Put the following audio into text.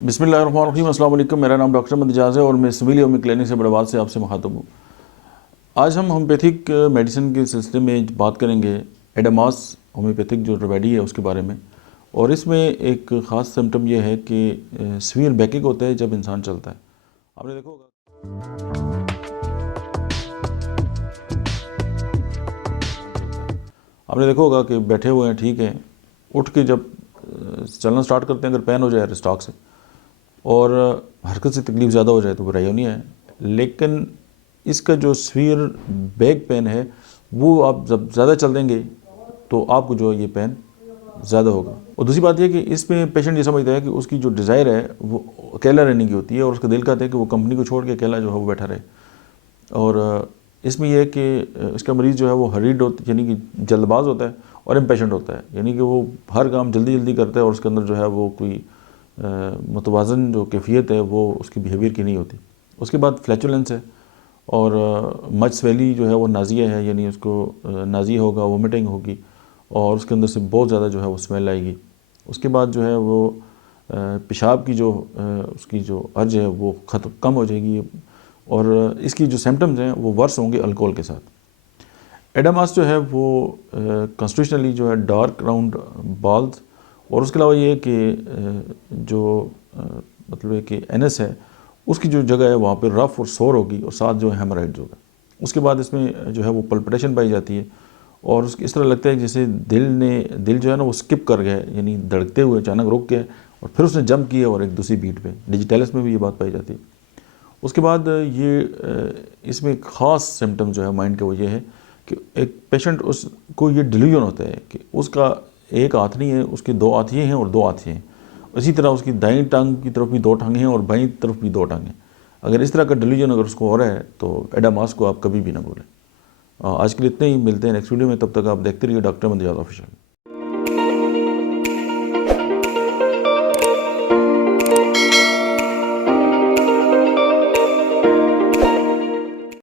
बिस्मिल्लाहिर्रहमानिर्रहीम। अस्सलाम वालेकुम। मेरा नाम डॉक्टर अहमद एजाज़ है और मैं सिविल होम्योपैथिक क्लिनिक से बड़वाल से आपसे मुखातब हूँ। आज हम होम्योपैथिक मेडिसिन के सिलसिले में बात करेंगे एडामास होम्योपैथिक जो रेमेडी है उसके बारे में। और इसमें एक ख़ास सिम्टम ये है कि सीवियर बैकिंग होता है जब इंसान चलता है। आपने देखा होगा कि बैठे हुए हैं, ठीक है, उठ के जब चलना स्टार्ट करते हैं, अगर पेन हो जाए स्टॉक से और हरकत से तकलीफ़ ज़्यादा हो जाए तो बुराई नहीं है, लेकिन इसका जो सीवियर बैक पेन है वो आप जब ज़्यादा चल देंगे तो आपको जो है ये पेन ज़्यादा होगा। और दूसरी बात यह कि इसमें पेशेंट ये समझता है कि उसकी जो डिज़ायर है वो अकेला रहने की होती है और उसका दिल कहता है कि वो कंपनी को छोड़ के अकेला जो है वो बैठा रहे। और इसमें यह है कि इसका मरीज़ जो है वो हरीड यानी कि जल्दबाज होता है और इम्पेशेंट होता है, यानी कि वो हर काम जल्दी जल्दी करता है और उसके अंदर जो है वो कोई मुतवाज़न जो कैफियत है वो उसकी बिहेवियर की नहीं होती। उसके बाद फ्लैचुलेंस है और मच स्वेली जो है वो नाज़िया है, यानी उसको नाज़िया होगा, वोमिटिंग होगी और उसके अंदर से बहुत ज़्यादा जो है वो स्मेल आएगी। उसके बाद जो है वो पेशाब की जो उसकी जो अर्ज है वो कम हो जाएगी और इसकी जो सिम्टम्स हैं वो वर्स होंगे अल्कोहल के साथ। एडामास जो है वो कॉन्स्टिट्यूशनली जो है डार्क राउंड बाल्स और उसके अलावा ये कि जो मतलब है कि एनएस है उसकी जो जगह है वहाँ पे रफ़ और सोर होगी और साथ जो है हेमराइड्स होगा। उसके बाद इसमें जो है वो पल्पिटेशन पाई जाती है और उसकी इस तरह लगता है जैसे दिल जो है ना वो स्किप कर गया है, यानी धड़कते हुए अचानक रुक गया और फिर उसने जंप किया और एक दूसरी बीट पे। डिजिटलिस में भी ये बात पाई जाती है। उसके बाद ये इसमें एक ख़ास सिम्टम जो है माइंड का वो ये है कि एक पेशेंट उसको ये डिल्यूजन होता है कि उसका एक हाथ नहीं है, उसके दो हाथिए हैं और दो हाथिए हैं। इसी तरह उसकी दाईं टांग की तरफ भी दो टांगें हैं और बाईं तरफ भी दो टांगें। अगर इस तरह का डिल्यूजन अगर उसको हो रहा है तो एडामास को आप कभी भी ना बोलें। आज के लिए इतने ही, मिलते हैं नेक्स्ट वीडियो में। तब तक आप देखते रहिए डॉक्टर अहमद एजाज़ ऑफिशियल।